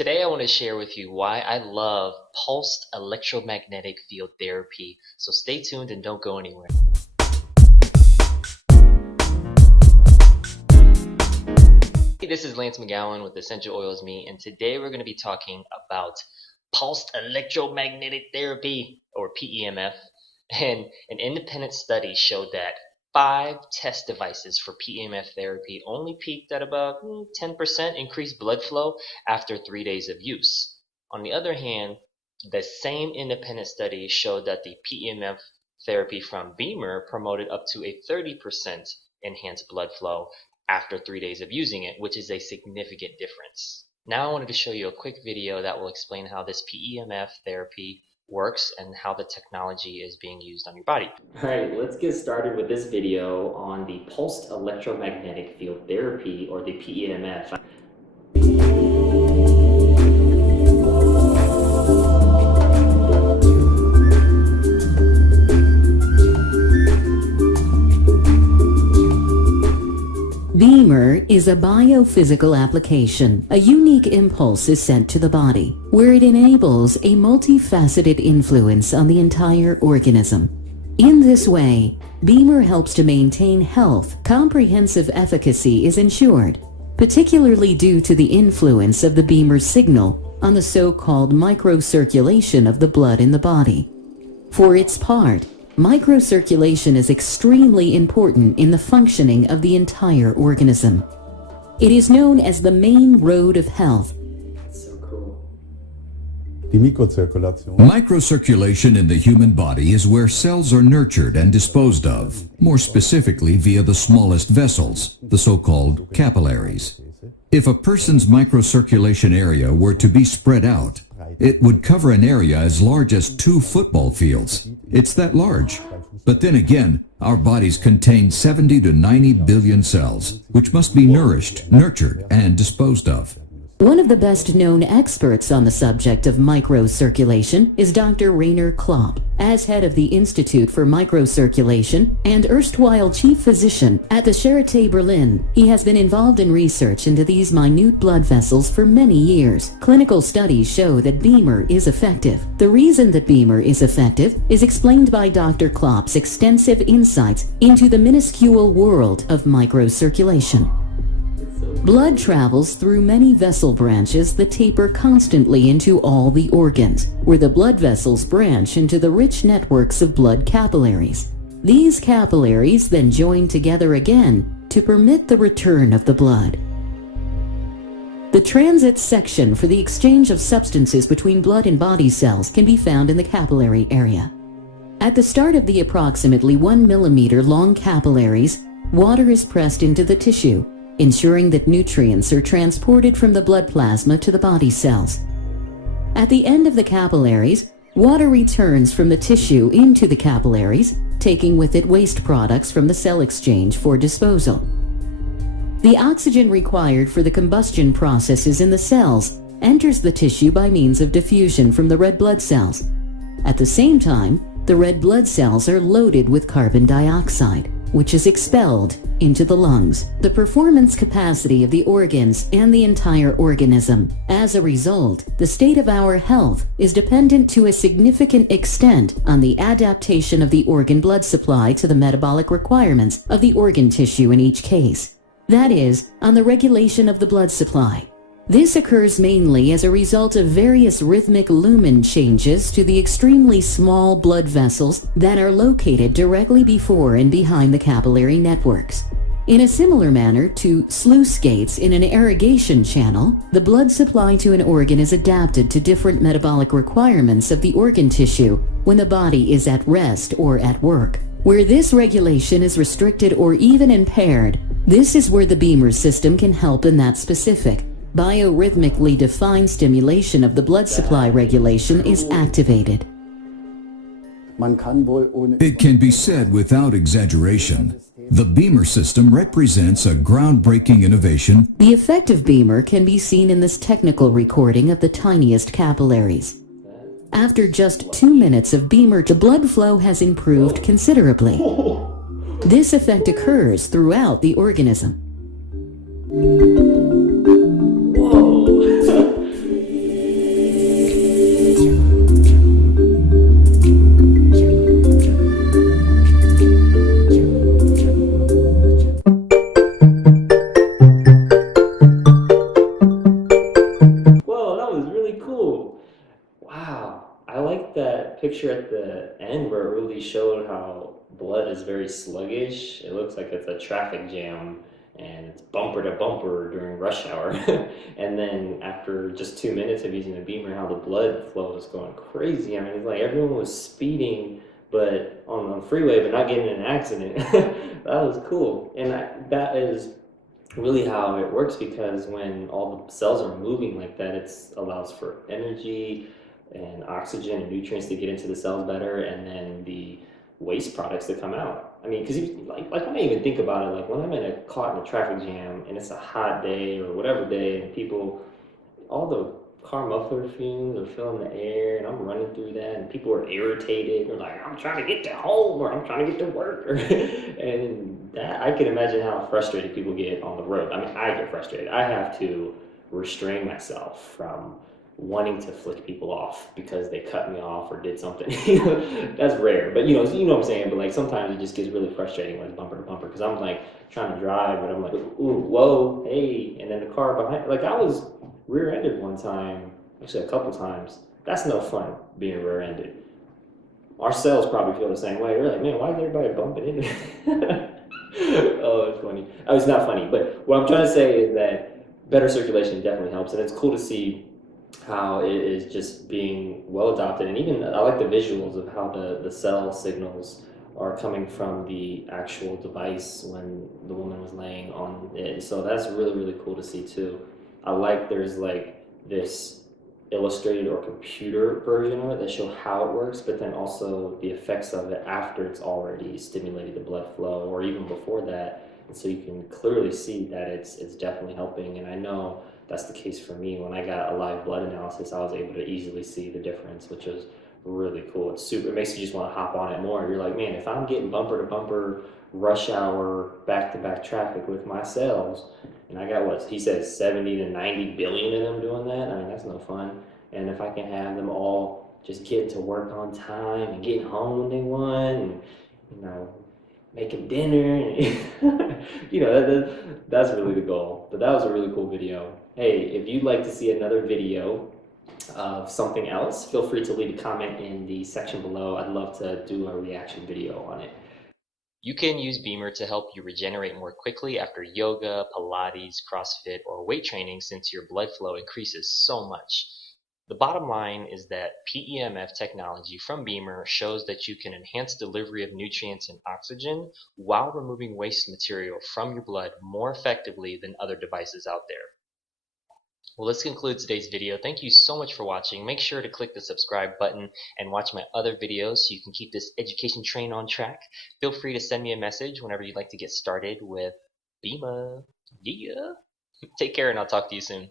Today I want to share with you why I love pulsed electromagnetic field therapy, so stay tuned and don't go anywhere. Hey, this is Lance McGowan with Essential Oils Me, and today we're going to be talking about pulsed electromagnetic therapy, or PEMF, and an independent study showed that 5 test devices for PEMF therapy only peaked at about 10% increased blood flow after 3 days of use. On the other hand, the same independent study showed that the PEMF therapy from Bemer promoted up to a 30% enhanced blood flow after 3 days of using it, which is a significant difference. Now I wanted to show you a quick video that will explain how this PEMF therapy works and how the technology is being used on your body. Alright, let's get started with this video on the pulsed electromagnetic field therapy, or the PEMF. Bemer is a biophysical application. A unique impulse is sent to the body, where it enables a multifaceted influence on the entire organism. In this way, Bemer helps to maintain health. Comprehensive efficacy is ensured, particularly due to the influence of the Bemer signal on the so-called microcirculation of the blood in the body. For its part, microcirculation is extremely important in the functioning of the entire organism. It is known as the main road of health. So cool. Microcirculation in the human body is where cells are nurtured and disposed of, more specifically via the smallest vessels, the so-called capillaries. If a person's microcirculation area were to be spread out, it would cover an area as large as 2 football fields. It's that large. But then again, our bodies contain 70 to 90 billion cells, which must be nourished, nurtured, and disposed of. One of the best-known experts on the subject of microcirculation is Dr. Rainer Klopp. As head of the Institute for Microcirculation and erstwhile chief physician at the Charité Berlin, he has been involved in research into these minute blood vessels for many years. Clinical studies show that Bemer is effective. The reason that Bemer is effective is explained by Dr. Klopp's extensive insights into the minuscule world of microcirculation. Blood travels through many vessel branches that taper constantly into all the organs, where the blood vessels branch into the rich networks of blood capillaries. These capillaries then join together again to permit the return of the blood. The transit section for the exchange of substances between blood and body cells can be found in the capillary area. At the start of the approximately 1 millimeter long capillaries, water is pressed into the tissue, ensuring that nutrients are transported from the blood plasma to the body cells. At the end of the capillaries, water returns from the tissue into the capillaries, taking with it waste products from the cell exchange for disposal. The oxygen required for the combustion processes in the cells enters the tissue by means of diffusion from the red blood cells. At the same time, the red blood cells are loaded with carbon dioxide, which is expelled into the lungs, the performance capacity of the organs and the entire organism. As a result, the state of our health is dependent to a significant extent on the adaptation of the organ blood supply to the metabolic requirements of the organ tissue in each case. That is, on the regulation of the blood supply. This occurs mainly as a result of various rhythmic lumen changes to the extremely small blood vessels that are located directly before and behind the capillary networks. In a similar manner to sluice gates in an irrigation channel, the blood supply to an organ is adapted to different metabolic requirements of the organ tissue when the body is at rest or at work. Where this regulation is restricted or even impaired, this is where the Bemer system can help in that specific, biorhythmically defined stimulation of the blood supply regulation is activated. It can be said without exaggeration, the Bemer system represents a groundbreaking innovation. The effect of Bemer can be seen in this technical recording of the tiniest capillaries. After just 2 minutes of Bemer, the blood flow has improved considerably. This effect occurs throughout the organism. that picture at the end where it really showed how blood is very sluggish. It looks like it's a traffic jam and it's bumper to bumper during rush hour. And then after just 2 minutes of using the Bemer, how the blood flow is going crazy. I mean, it's like everyone was speeding, but on the freeway, but not getting in an accident. That was cool. And that is really how it works, because when all the cells are moving like that, it allows for energy and oxygen and nutrients to get into the cells better, and then the waste products to come out. I mean, because like when I even think about it, like when I'm caught in a traffic jam and it's a hot day or whatever day, and people, all the car muffler fumes are filling the air, and I'm running through that, and people are irritated. They're like, I'm trying to get to home, or I'm trying to get to work. And that, I can imagine how frustrated people get on the road. I mean, I get frustrated. I have to restrain myself from wanting to flick people off because they cut me off or did something. That's rare, but you know what I'm saying. But like sometimes it just gets really frustrating when it's bumper to bumper, because I'm like trying to drive, but I'm like, ooh, whoa, hey, and then the car behind. Like I was rear-ended one time, actually a couple times. That's no fun being rear-ended. Our cells probably feel the same way. They're like, man, why is everybody bumping into me? Oh, it's funny. Oh, it's not funny, but what I'm trying to say is that better circulation definitely helps, and it's cool to see how it is just being well adopted. And even I like the visuals of how the cell signals are coming from the actual device when the woman was laying on it. So that's really, really cool to see too. I like there's like this illustrated or computer version of it that show how it works, but then also the effects of it after it's already stimulated the blood flow, or even before that. And so you can clearly see that it's definitely helping. And I know that's the case for me. When I got a live blood analysis, I was able to easily see the difference, which was really cool. It's super. It makes you just want to hop on it more. You're like, man, if I'm getting bumper to bumper rush hour back to back traffic with my cells, and I got what he says 70 to 90 billion of them doing that. I mean, that's no fun. And if I can have them all just getting to work on time and getting home when they want, and making dinner, and that's really the goal. But that was a really cool video. Hey, if you'd like to see another video of something else, feel free to leave a comment in the section below. I'd love to do a reaction video on it. You can use Bemer to help you regenerate more quickly after yoga, Pilates, CrossFit, or weight training, since your blood flow increases so much. The bottom line is that PEMF technology from Bemer shows that you can enhance delivery of nutrients and oxygen while removing waste material from your blood more effectively than other devices out there. Well, this concludes today's video. Thank you so much for watching. Make sure to click the subscribe button and watch my other videos so you can keep this education train on track. Feel free to send me a message whenever you'd like to get started with Bemer. Yeah. Take care, and I'll talk to you soon.